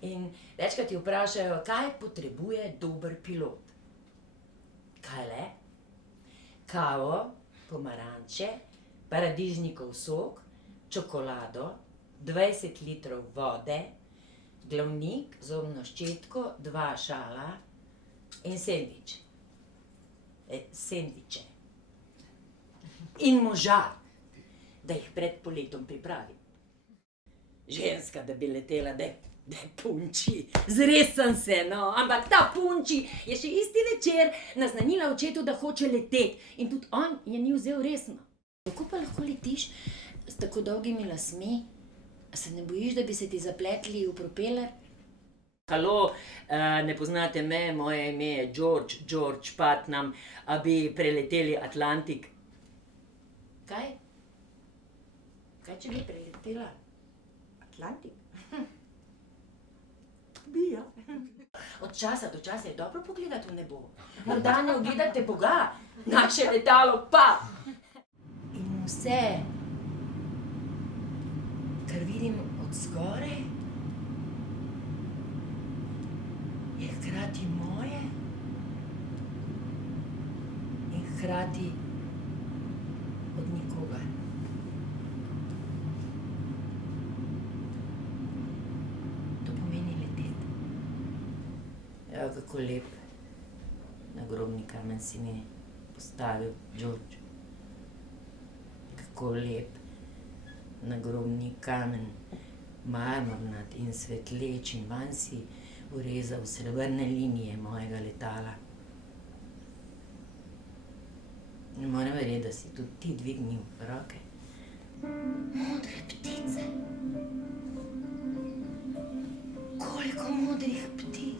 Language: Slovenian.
In večkrat ti vprašajo, kaj potrebuje dober pilot. Kaj le? Kavo, pomaranče, paradižnikov sok, čokolado, 20 litrov vode, glavnik, zobno ščetko, 2 šala in sendvič. Sendviče. In moža, da jih pred poletom pripravi. Ženska, da bi letela, da je punči. Zres sem se, no, ampak ta punči je še isti večer naznanila očetu, da hoče leteti. In tudi on je ni vzel resno. Kako pa lahko letiš s tako dolgimi lasmi? Se ne bojiš, da bi se ti zapletli v propeler? Halo, ne poznate me, moje ime je George Putnam, a bi preleteli Atlantik? Kaj? Kaj, če bi preletela Atlantik? Bi, ja. Od časa do časa je dobro pogledati v nebo. Morda ne ugledate Boga, naše letalo pa. In vse, kar vidim od zgoraj, je hkrati moje in hkrati od nikogar. To pomeni leteti. Evo, kako lep nagrobni kamen si mi postavil, George. Kako lep nagrobni kamen, marmornat in svetleč, in vanj si vrezal srebrne linije mojega letala. Ne morem verjeti, da si tudi ti dvignil roke. Modre ptice. Koliko modrih ptic.